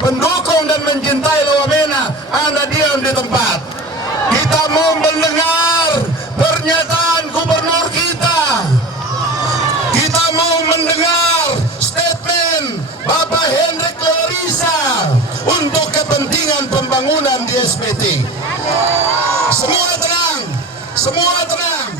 pendukung dan mencintai Wamena, Anda diam di tempat. Kita mau mendengar pernyataan gubernur kita. Kita mau mendengar statement Bapak Hendrik Lewerisa untuk kepentingan pembangunan di SPT. Semua tenang, semua tenang.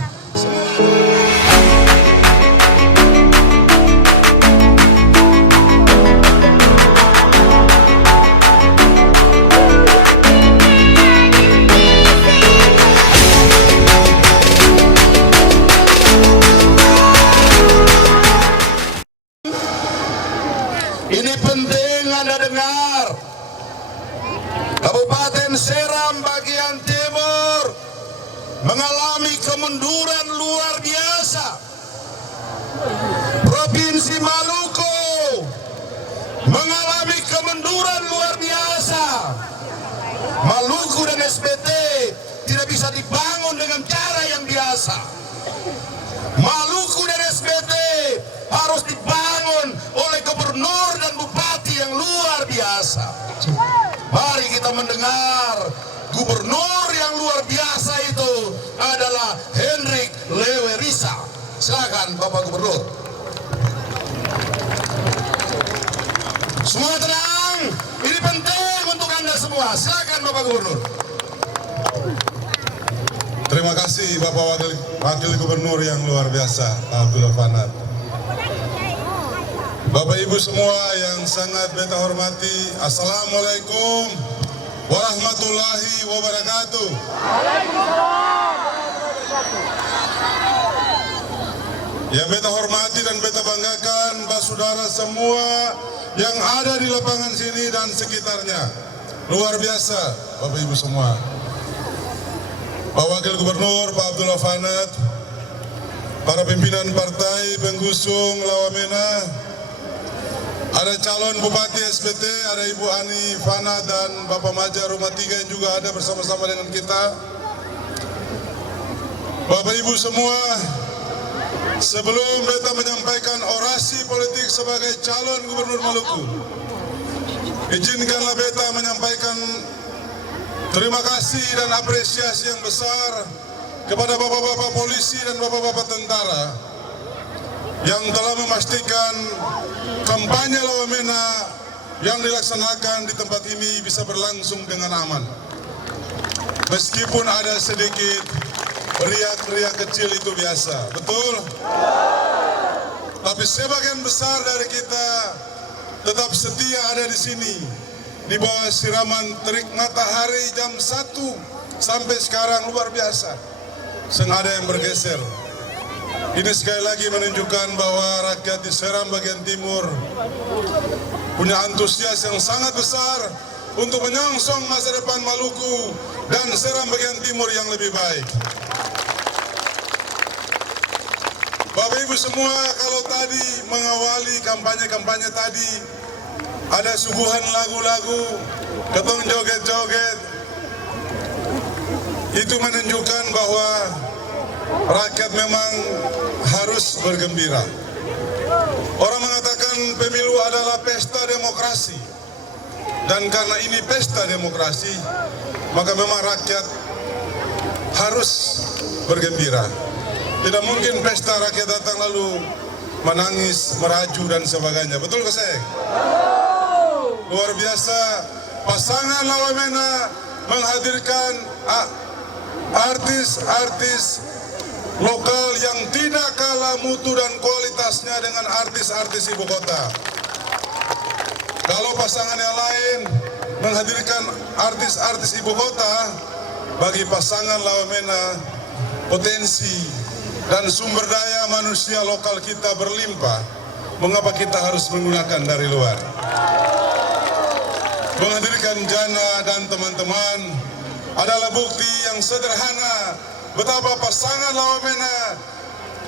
Ini penting Anda dengar. Kabupaten Seram bagian timur mengalami kemunduran luar biasa. Provinsi Maluku mengalami kemunduran luar biasa. Maluku dan SPT tidak bisa dibangun dengan cara yang biasa. Maluku dan SPT harus dibangun oleh gubernur dan bupati yang luar biasa. Mari kita mendengar gubernur yang luar biasa itu adalah Hendrik Lewerisa. Silakan Bapak Gubernur. Semua tenang, ini penting untuk Anda semua. Silakan Bapak Gubernur. Terima kasih Bapak Wakil Gubernur yang luar biasa, Abdullah Fanat. Bapak Ibu semua yang sangat beta hormati, Assalamualaikum warahmatullahi wabarakatuh. Yang beta hormati dan beta banggakan, saudara semua yang ada di lapangan sini dan sekitarnya. Luar biasa Bapak Ibu semua. Pak Wakil Gubernur, Pak Abdullah Fanat, para pimpinan partai pengusung Wamena, ada calon Bupati SPT, ada Ibu Ani Fanat dan Bapak Maja Rumah 3 yang juga ada bersama-sama dengan kita. Bapak Ibu semua, sebelum beta menyampaikan orasi politik sebagai calon Gubernur Maluku, izinkanlah beta menyampaikan terima kasih dan apresiasi yang besar kepada bapak-bapak polisi dan bapak-bapak tentara yang telah memastikan kampanye Wamena yang dilaksanakan di tempat ini bisa berlangsung dengan aman. Meskipun ada sedikit riak-riak kecil itu biasa, betul? Tapi sebagian besar dari kita tetap setia ada di sini. Di bawah siraman terik matahari jam 1 sampai sekarang luar biasa. Senada yang bergeser. Ini sekali lagi menunjukkan bahwa rakyat di Seram bagian timur punya antusias yang sangat besar untuk menyongsong masa depan Maluku dan Seram bagian timur yang lebih baik. Bapak Ibu semua, kalau tadi mengawali kampanye-kampanye tadi ada suguhan lagu-lagu, ketong joget-joget, itu menunjukkan bahwa rakyat memang harus bergembira. Orang mengatakan pemilu adalah pesta demokrasi, dan karena ini pesta demokrasi, maka memang rakyat harus bergembira. Tidak mungkin pesta rakyat datang lalu menangis, meraju dan sebagainya. Betul ke saya? Luar biasa, pasangan Wamena menghadirkan artis-artis lokal yang tidak kalah mutu dan kualitasnya dengan artis-artis ibu kota. Kalau pasangan yang lain menghadirkan artis-artis ibu kota, bagi pasangan Wamena potensi dan sumber daya manusia lokal kita berlimpah. Mengapa kita harus menggunakan dari luar? Menghadirkan Jana dan teman-teman adalah bukti yang sederhana betapa pasangan Wamena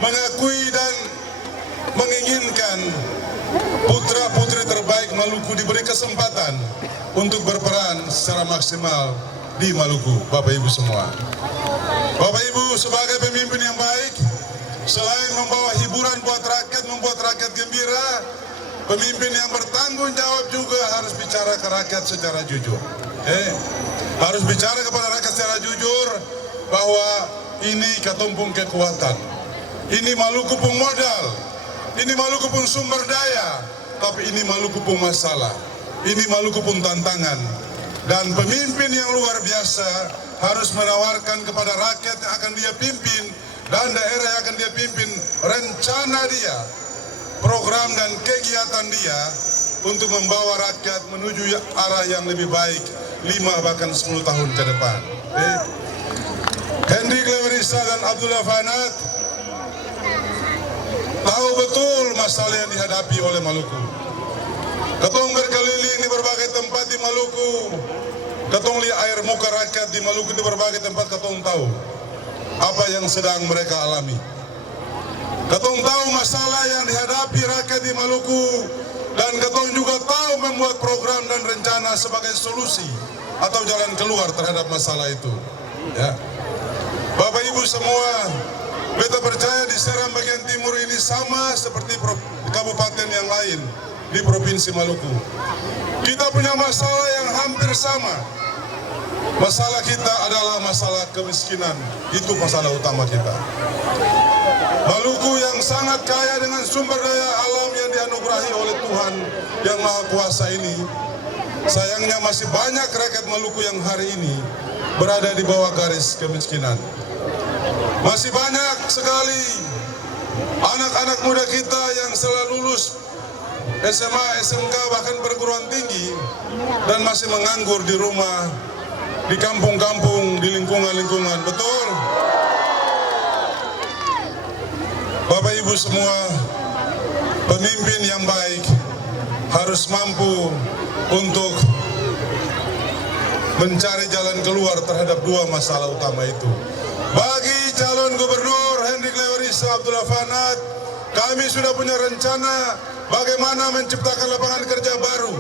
mengakui dan menginginkan putra-putri terbaik Maluku diberi kesempatan untuk berperan secara maksimal di Maluku. Bapak Ibu semua, Bapak Ibu sebagai pemimpin yang baik, selain membawa hiburan buat rakyat, membuat rakyat gembira, pemimpin yang bertanggung jawab juga harus bicara ke rakyat secara jujur. Harus bicara kepada rakyat secara jujur bahwa ini katumpung kekuatan, ini Maluku pun modal, ini Maluku pun sumber daya, tapi ini Maluku pun masalah, ini Maluku pun tantangan. Dan pemimpin yang luar biasa harus menawarkan kepada rakyat yang akan dia pimpin dan daerah yang akan dia pimpin rencana dia, program dan kegiatan dia untuk membawa rakyat menuju arah yang lebih baik 5 bahkan 10 tahun ke depan. Hendrik Lewerisa dan Abdullah Fanat tahu betul masalah yang dihadapi oleh Maluku. Ketong berkeliling di berbagai tempat di Maluku, ketong lihat air muka rakyat di Maluku di berbagai tempat, ketong tahu apa yang sedang mereka alami. Ketong tahu masalah yang dihadapi rakyat di Maluku, dan ketong juga tahu membuat program dan rencana sebagai solusi atau jalan keluar terhadap masalah itu. Ya. Bapak Ibu semua, beta percaya di Seram bagian timur ini sama seperti kabupaten yang lain di Provinsi Maluku. Kita punya masalah yang hampir sama. Masalah kita adalah masalah kemiskinan. Itu masalah utama kita. Maluku yang sangat kaya dengan sumber daya alam yang dianugerahi oleh Tuhan yang Maha Kuasa ini, sayangnya masih banyak rakyat Maluku yang hari ini berada di bawah garis kemiskinan. Masih banyak sekali anak-anak muda kita yang setelah lulus SMA, SMK, bahkan perguruan tinggi dan masih menganggur di rumah, di kampung-kampung, di lingkungan-lingkungan. Betul? Bapak Ibu semua, pemimpin yang baik harus mampu untuk mencari jalan keluar terhadap dua masalah utama itu. Bagi calon gubernur Hendrik Lewerisa Abdullah Fanat, kami sudah punya rencana bagaimana menciptakan lapangan kerja baru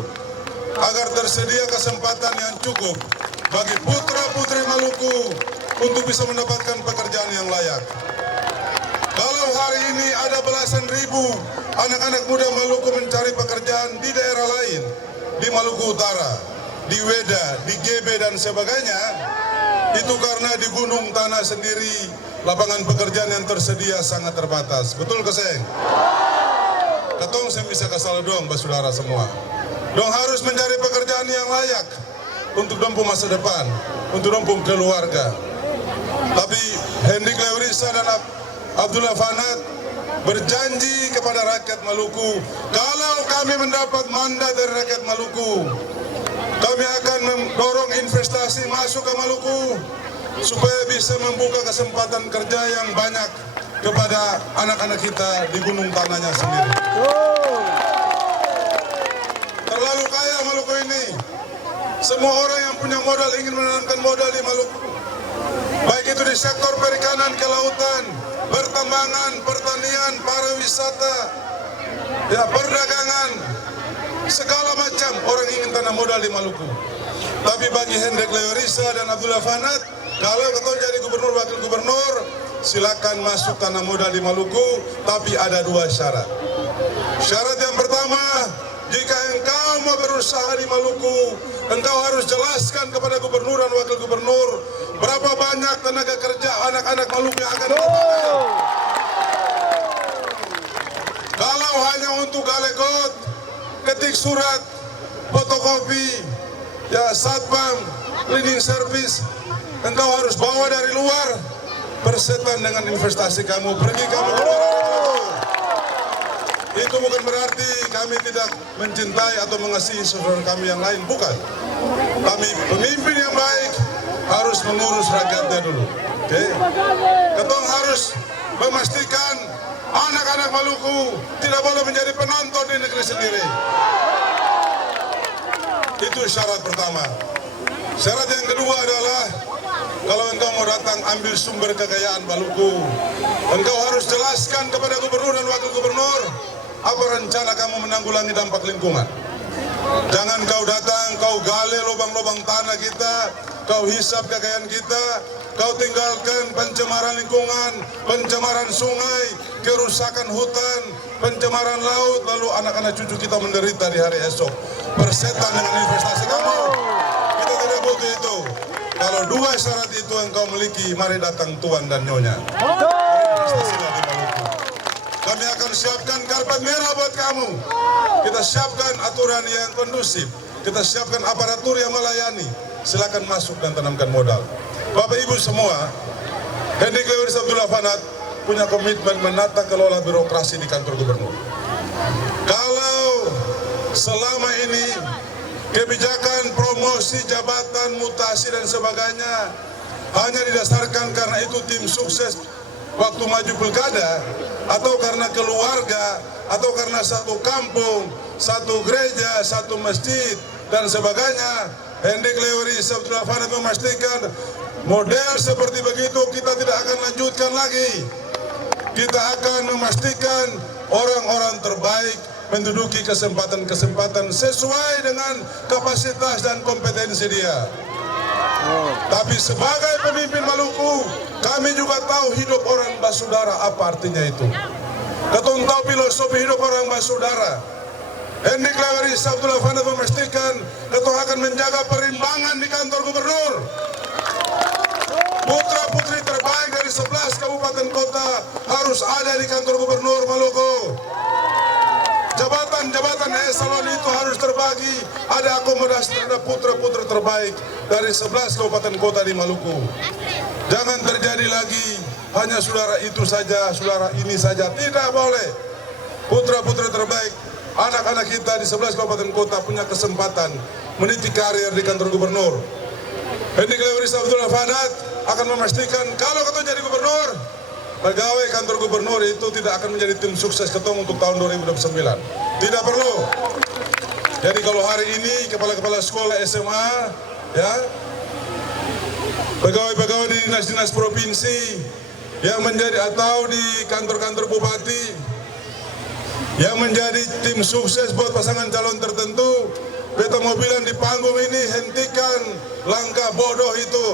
agar tersedia kesempatan yang cukup bagi putra-putri Maluku untuk bisa mendapatkan pekerjaan yang layak. Kalau hari ini ada belasan ribu anak-anak muda Maluku mencari pekerjaan di daerah lain, di Maluku Utara, di Weda, di GB dan sebagainya, itu karena di gunung tanah sendiri lapangan pekerjaan yang tersedia sangat terbatas. Betul ke Seng? Ketong saya bisa kasal dong, saudara semua. Dong harus mencari pekerjaan yang layak untuk dompu masa depan, untuk dompu keluarga. Tapi Hendrik Lewerisa dan Abdullah Fanat berjanji kepada rakyat Maluku, kalau kami mendapat mandat dari rakyat Maluku, kami akan mendorong investasi masuk ke Maluku supaya bisa membuka kesempatan kerja yang banyak kepada anak-anak kita di gunung tanahnya sendiri. Terlalu kaya Maluku ini. Semua orang yang punya modal ingin menanamkan modal di Maluku. Baik itu di sektor perikanan, kelautan, pertambangan, pertanian, pariwisata, ya, perdagangan, segala macam orang ingin tanam modal di Maluku. Tapi bagi Hendrik Lewerisa dan Abdullah Fanat, kalau ketong jadi gubernur, wakil gubernur, silakan masuk tanam modal di Maluku, tapi ada dua syarat. Syarat yang pertama, jika engkau mau berusaha di Maluku, engkau harus jelaskan kepada gubernur dan wakil gubernur berapa banyak tenaga kerja anak-anak Maluku yang akan didapatkan. Kalau hanya untuk galegot, ketik surat, fotokopi, ya satpam, cleaning service, engkau harus bawa dari luar, persetan dengan investasi kamu, pergi kamu ke luar. Itu bukan berarti kami tidak mencintai atau mengasihi saudara kami yang lain, bukan. Kami pemimpin yang baik harus mengurus rakyatnya dulu. Oke? Ketong harus memastikan anak-anak Maluku tidak boleh menjadi penonton di negeri sendiri. Itu syarat pertama. Syarat yang kedua adalah kalau engkau mau datang ambil sumber kekayaan Maluku, engkau harus jelaskan kepada gubernur dan wakil gubernur apa rencana kamu menanggulangi dampak lingkungan. Jangan kau datang, kau gali lubang-lubang tanah kita, kau hisap kekayaan kita, kau tinggalkan pencemaran lingkungan, pencemaran sungai, kerusakan hutan, pencemaran laut, lalu anak-anak cucu kita menderita di hari esok. Bersetan dengan investasi kamu. Kita tidak butuh itu. Kalau dua syarat itu yang kau miliki, mari datang tuan dan nyonya. Investasilah di Maluku. Kami akan siapkan karpet merah buat kamu. Kita siapkan aturan yang kondusif. Kita siapkan aparatur yang melayani. Silakan masuk dan tanamkan modal. Bapak Ibu semua, Hendrik Leweris Abdullah Fanat punya komitmen menata kelola birokrasi di kantor gubernur. Kalau selama ini kebijakan promosi jabatan, mutasi dan sebagainya hanya didasarkan karena itu tim sukses waktu maju pilkada, atau karena keluarga, atau karena satu kampung, satu gereja, satu masjid dan sebagainya, Hendrik Leweris Abdullah Fanat memastikan model seperti begitu kita tidak akan lanjutkan lagi. Kita akan memastikan orang-orang terbaik menduduki kesempatan-kesempatan sesuai dengan kapasitas dan kompetensi dia. Tapi sebagai pemimpin Maluku, kami juga tahu hidup orang basudara apa artinya itu. Ketong tahu filosofi hidup orang basudara. Hendrik Leweris Abdullah Fanat memastikan ketong akan menjaga perimbangan di kantor gubernur. Putra-putri terbaik dari 11 kabupaten kota harus ada di kantor gubernur Maluku. Jabatan-jabatan eselon itu harus terbagi, ada akomodasi terhadap putra-putri terbaik dari 11 kabupaten kota di Maluku. Jangan terjadi lagi hanya saudara itu saja, saudara ini saja. Tidak boleh. Putra-putri terbaik, anak-anak kita di 11 kabupaten kota punya kesempatan meniti karir di kantor gubernur. Hendrik Leweris Abdullah Fanat akan memastikan kalau ketong jadi gubernur, pegawai kantor gubernur itu tidak akan menjadi tim sukses ketong untuk tahun 2029. Tidak perlu. Jadi kalau hari ini kepala-kepala sekolah SMA, ya, pegawai-pegawai di dinas-dinas provinsi yang menjadi atau di kantor-kantor bupati yang menjadi tim sukses buat pasangan calon tertentu, beta mau bilang di panggung ini, hentikan langkah bodoh itu.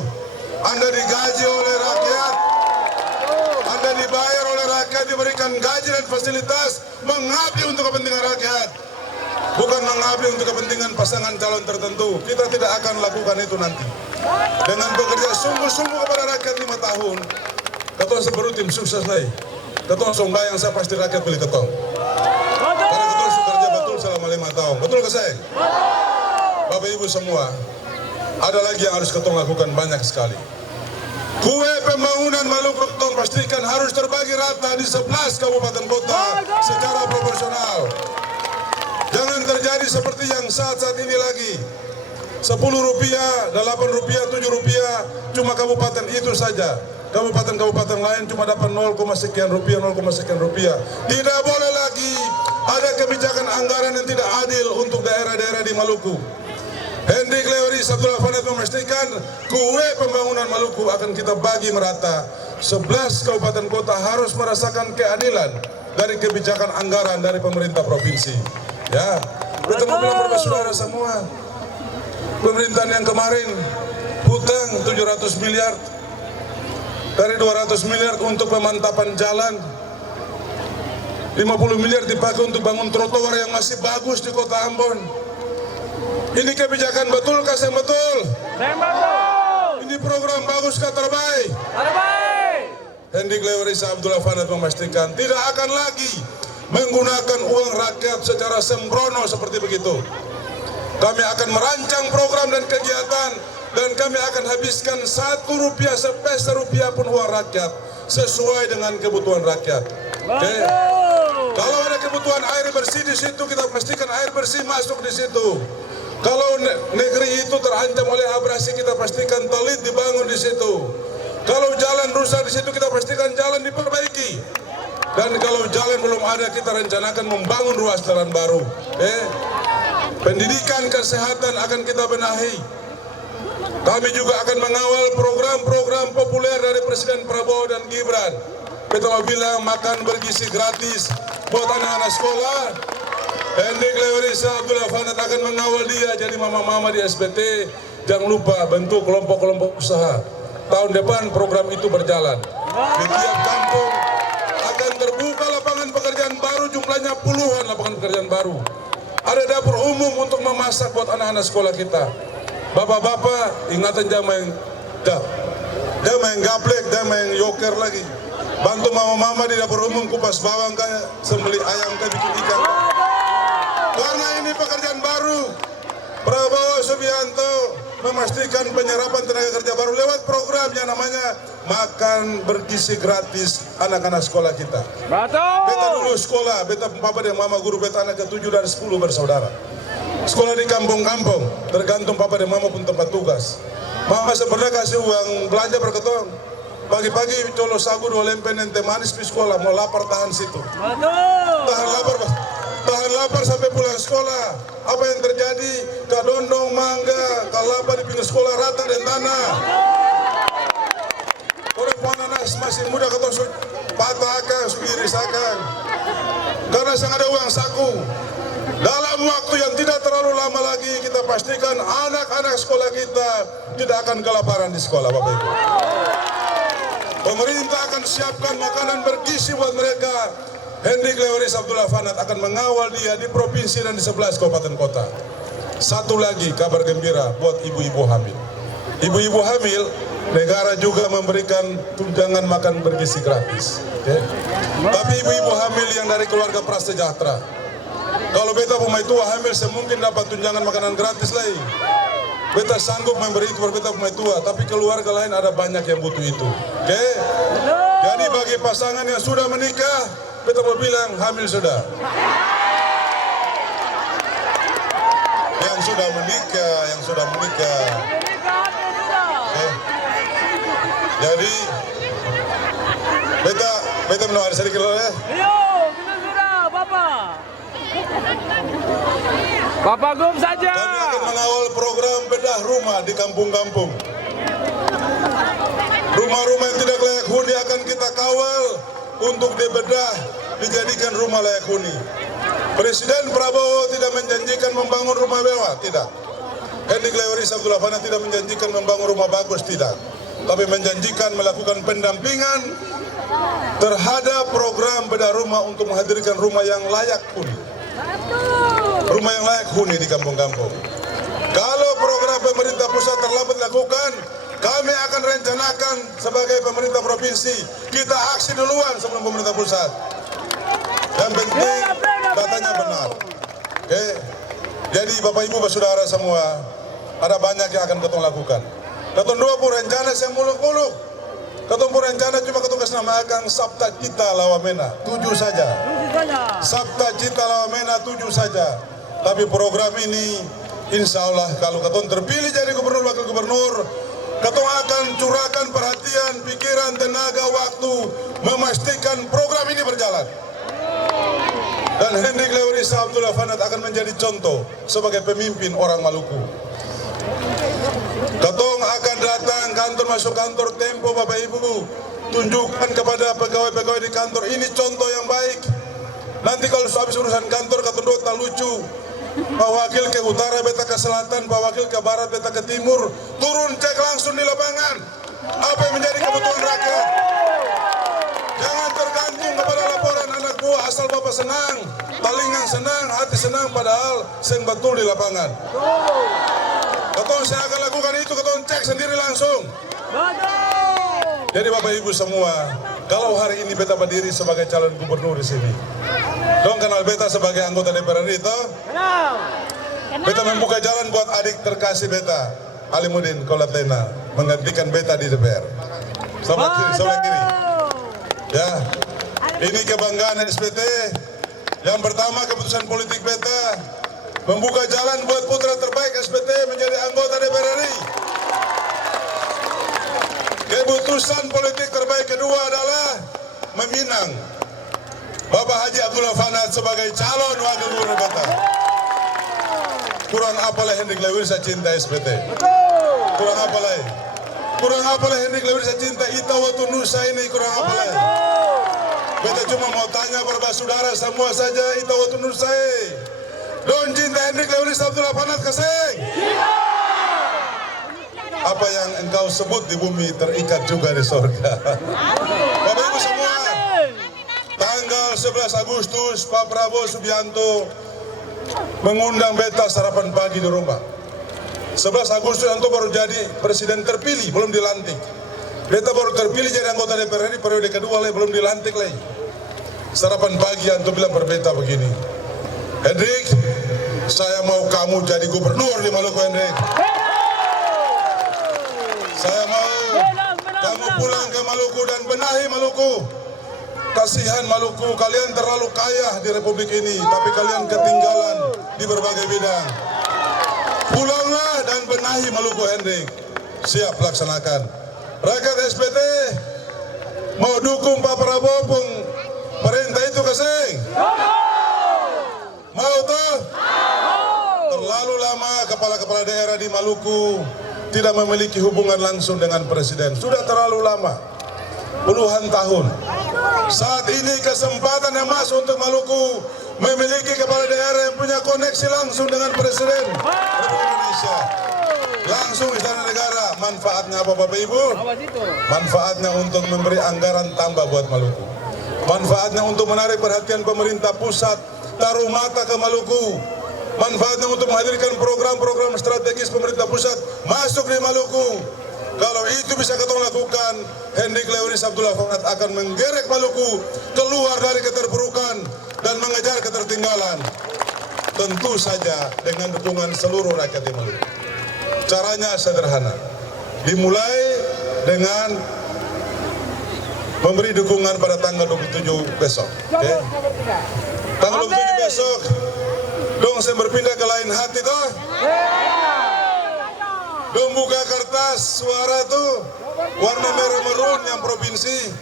Anda digaji oleh rakyat, Anda dibayar oleh rakyat, diberikan gaji dan fasilitas mengabdi untuk kepentingan rakyat, bukan mengabdi untuk kepentingan pasangan calon tertentu. Kita tidak akan lakukan itu nanti. Dengan bekerja sungguh-sungguh kepada rakyat 5 tahun, ketong sebaru tim sukses lagi. Ketong sombayang saya pasti rakyat pilih ketong. Karena ketong kerja betul selama 5 tahun. Betul ke saya? Bapak Ibu semua, ada lagi yang harus ketong lakukan banyak sekali. Kue pembangunan Maluku ketong pastikan harus terbagi rata di 11 kabupaten kota secara proporsional. Jangan terjadi seperti yang saat-saat ini lagi. 10 rupiah, 8 rupiah, 7 rupiah, cuma kabupaten itu saja. Kabupaten-kabupaten lain cuma dapat 0, sekian rupiah, 0, sekian rupiah. Tidak boleh lagi ada kebijakan anggaran yang tidak adil untuk daerah-daerah di Maluku. Hendrik Leweris Abdullah Fanat memastikan kue pembangunan Maluku akan kita bagi merata. 11 kabupaten kota harus merasakan keadilan dari kebijakan anggaran dari pemerintah provinsi. Ya, kita mau bilang kepada saudara semua, pemerintahan yang kemarin hutang 700 miliar, dari 200 miliar untuk pemantapan jalan, 50 miliar dipakai untuk bangun trotoar yang masih bagus di kota Ambon. Ini kebijakan betul kah yang betul? Yang betul. Ini program bagus kah terbaik? Terbaik. Hendrik Leweris Abdullah Fanat memastikan tidak akan lagi menggunakan uang rakyat secara sembrono seperti begitu. Kami akan merancang program dan kegiatan dan kami akan habiskan 1 rupiah sepeser rupiah pun uang rakyat sesuai dengan kebutuhan rakyat. Oke? Kalau ada kebutuhan air bersih di situ, kita pastikan air bersih masuk di situ. Kalau negeri itu terancam oleh abrasi, kita pastikan toilet dibangun di situ. Kalau jalan rusak di situ, kita pastikan jalan diperbaiki. Dan kalau jalan belum ada, kita rencanakan membangun ruas jalan baru. Pendidikan, kesehatan akan kita benahi. Kami juga akan mengawal program-program populer dari Presiden Prabowo dan Gibran. Kita mau bilang makan bergizi gratis buat anak-anak sekolah. Hendrik Leweris Abdullah Fanat akan mengawal dia jadi mama-mama di SBT. Jangan lupa bentuk kelompok-kelompok usaha. Tahun depan program itu berjalan. Di tiap kampung akan terbuka pekerjaan baru, jumlahnya puluhan lapangan pekerjaan baru. Ada dapur umum untuk memasak buat anak-anak sekolah kita. Bapak-bapak, ingatan jangan main gaplek, jangan main yoker lagi. Bantu mama-mama di dapur umum kupas bawang kayak sembeli ayam kayak bikin ikan. Karena ini pekerjaan baru, Prabowo Subianto memastikan penyerapan tenaga kerja baru lewat program yang namanya makan bergizi gratis anak-anak sekolah kita. Beta dulu sekolah, beta papa dan mama guru beta anak ke-7 dan 10 bersaudara. Sekolah di kampung-kampung, tergantung papa dan mama pun tempat tugas. Mama pernah kasih uang belanja berketong. Pagi-pagi colo sagu 2 lempen ente manis di sekolah, mau lapar tahan situ. Tahan lapar sampai pulang sekolah. Apa yang terjadi? Kadondong, mangga, kalapa di pinggir sekolah rata dan tanah. Orang pananas masih muda ketosuk patah akan, iris akan. Karena sangat ada uang saku. Dalam waktu yang tidak terlalu lama lagi kita pastikan anak-anak sekolah kita tidak akan kelaparan di sekolah, Bapak Ibu. Pemerintah akan siapkan makanan bergizi buat mereka. Hendrik Lewaris Abdullah Fanat akan mengawal dia di provinsi dan di 11 kabupaten kota. Satu lagi kabar gembira buat ibu-ibu hamil. Ibu-ibu hamil, negara juga memberikan tunjangan makan bergizi gratis. Okay? Tapi ibu-ibu hamil yang dari keluarga prasejahtera, kalau beta pemain tua hamil semungkin dapat tunjangan makanan gratis lagi. Beta sanggup memberi itu buat beta pemain tua, tapi keluarga lain ada banyak yang butuh itu. Oke? Jadi bagi pasangan yang sudah menikah, beta mau bilang hamil sudah. Yang sudah menikah. Oke? Jadi beta menawar sedikit loh ya. Kita sudah, Bapak. Bapak Gum saja. Kami akan mengawal program bedah rumah di kampung-kampung. Rumah-rumah yang tidak layak huni akan kita kawal untuk dibedah, dijadikan rumah layak huni. Presiden Prabowo tidak menjanjikan membangun rumah mewah, tidak. Hendrik Lewaris Abdullah Fanat tidak menjanjikan membangun rumah bagus, tidak. Tapi menjanjikan melakukan pendampingan terhadap program bedah rumah untuk menghadirkan rumah yang layak huni. Rumah yang layak huni di kampung-kampung. Kalau program pemerintah pusat terlambat dilakukan, kami akan rencanakan sebagai pemerintah provinsi, kita aksi duluan sebelum pemerintah pusat. Yang penting datanya benar. Oke. Jadi Bapak Ibu Saudara semua, ada banyak yang akan ketong lakukan. Ketong dua pun rencana yang muluk-muluk. Ketong pun rencana cuma ketong kasih nama akan Sabta Cita Lawamena, 7 saja. Sabta Cita Lawamena 7 saja. Tapi program ini insya Allah kalau ketong terpilih jadi gubernur wakil gubernur, ketong akan curahkan perhatian, pikiran, tenaga, waktu memastikan program ini berjalan. Dan Hendrik Lewaris Abdullah Fanat akan menjadi contoh sebagai pemimpin orang Maluku. Ketong akan datang kantor, masuk kantor Tempo, Bapak Ibu, tunjukkan kepada pegawai-pegawai di kantor ini contoh yang baik. Nanti kalau habis urusan kantor ketong dua tak lucu. Pak Wakil ke utara, beta ke selatan, Pak Wakil ke barat, beta ke timur, turun cek langsung di lapangan apa yang menjadi kebutuhan rakyat. Jangan tergantung kepada laporan anak buah, asal Bapak senang, talingan senang, hati senang, padahal seng betul di lapangan. Ketong saya akan lakukan itu, ketong cek sendiri langsung. Jadi Bapak Ibu semua, kalau hari ini beta berdiri sebagai calon gubernur di sini, dong kenal beta sebagai anggota DPR RI itu? Beta membuka jalan buat adik terkasih beta, Alimuddin Kolatlena, menggantikan beta di DPR. Sebelah kiri. Ya, ini kebanggaan SPT. Yang pertama keputusan politik beta membuka jalan buat putra terbaik SPT menjadi anggota DPR RI. Keputusan politik terbaik kedua adalah meminang Bapak Haji Abdullah Fanat sebagai calon wakil gubernur beta. Kurang apalah Hendrik Lewaris saya cinta SPT. Kurang apalah. Kurang apalah Hendrik Lewaris saya cinta Itawatu Nusa ini, kurang apalah. Beta cuma mau tanya kepada saudara semua saja Itawatu Nusa. Don cinta Hendrik Lewaris Abdullah Fanat kasih. Apa yang engkau sebut di bumi terikat juga di sorga. Bapak Ibu semua, tanggal 11 Agustus Pak Prabowo Subianto mengundang beta sarapan pagi di rumah. 11 Agustus Anto baru jadi presiden terpilih, belum dilantik. Beta baru terpilih jadi anggota DPR RI periode kedua lagi, belum dilantik lagi. Sarapan pagi Anto bilang berbeta begini, Hendrik, saya mau kamu jadi gubernur di Maluku, Hendrik. Saya mau kamu pulang ke Maluku dan benahi Maluku. Kasihan Maluku, kalian terlalu kaya di Republik ini, tapi kalian ketinggalan di berbagai bidang. Pulanglah dan benahi Maluku, Hendrik. Siap laksanakan. Rakyat SBT mau dukung Pak Prabowo pun perintah itu keseng. Mau tuh? Terlalu lama kepala-kepala daerah di Maluku tidak memiliki hubungan langsung dengan presiden. Sudah terlalu lama, puluhan tahun. Saat ini kesempatan yang masuk untuk Maluku memiliki kepala daerah yang punya koneksi langsung dengan presiden Republik Indonesia. Langsung istana negara. Manfaatnya apa Bapak Ibu? Manfaatnya untuk memberi anggaran tambah buat Maluku. Manfaatnya untuk menarik perhatian pemerintah pusat, taruh mata ke Maluku. Manfaatnya untuk menghadirkan program-program strategis pemerintah pusat masuk di Maluku. Kalau itu bisa kita lakukan, Hendrik Leonis Abdullah Fanat akan menggerek Maluku keluar dari keterpurukan dan mengejar ketertinggalan. Tentu saja dengan dukungan seluruh rakyat di Maluku. Caranya sederhana, dimulai dengan memberi dukungan pada tanggal 27 besok. Okay? Tanggal 27 besok, dong saya berpindah ke lain hati toh. Dong buka kertas suara tuh warna merah merun yang provinsi.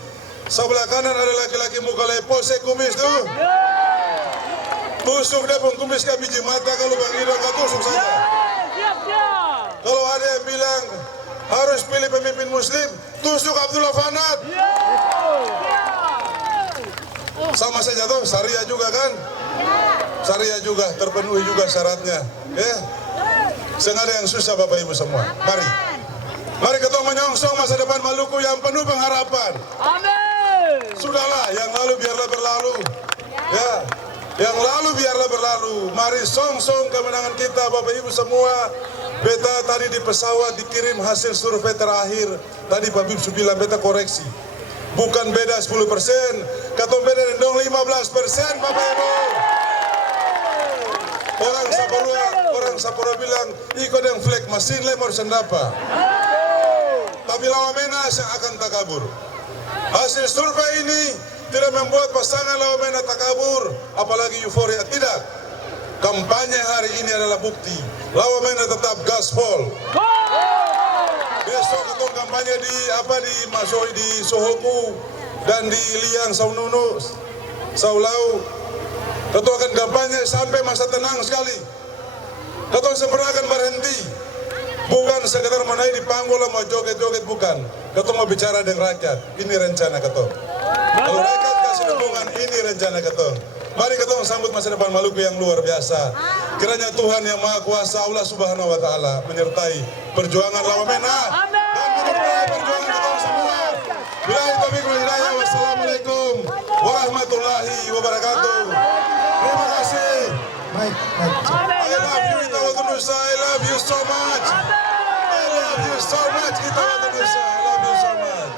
Sebelah kanan ada laki-laki muka lepo, saya kumis tuh. Tusuk dia pun kumis ke biji mata, kalau Bang Ida nggak tusuk saja. Kalau ada yang bilang harus pilih pemimpin muslim, tusuk Abdullah Fanat. Sama saja tuh, syariah juga kan? Syariah juga, terpenuhi juga syaratnya. Ya. Sengaja ada yang susah Bapak Ibu semua. Mari kita menyongsong masa depan Maluku yang penuh pengharapan. Amin. Sudahlah, yang lalu biarlah berlalu. Ya, yang lalu biarlah berlalu. Mari songsong kemenangan kita Bapak Ibu semua. Beta tadi di pesawat dikirim hasil survei terakhir. Tadi Pak Bibsu bilang beta koreksi. Bukan beda 10%, katong beda dong 15% Bapak Ibu. Orang Sapura bilang, ikut yang flag mesin lemor sendapa. Tapi Lawamena yang akan takabur. Hasil survei ini tidak membuat pasangan Lawamena takabur, apalagi euforia. Tidak. Kampanye hari ini adalah bukti. Lawamena tetap gaspol. Besok kita kampanye di Masoi, di Sohoku dan di Liang Saununu, Saulau. Kita akan kampanye sampai masa tenang sekali. Kita akan berhenti. Bukan sekedar menaik di panggung mau joget-joget, bukan. Kita mau bicara dengan rakyat. Ini rencana kita. Kalau rakyat kasih dukungan, ini rencana kita. Mari kita sambut masa depan Maluku yang luar biasa. Kiranya Tuhan yang Maha Kuasa, Allah Subhanahu Wa Taala menyertai perjuangan Lawamena dan menyertai perjuangan kita semua. Billahi taufiq wal hidayah. Wassalamualaikum warahmatullahi wabarakatuh. Terima kasih. Baik. I love you, Kita Watu Nusa. I love you so much. I love you so much, Kita Watu Nusa. I love you so much.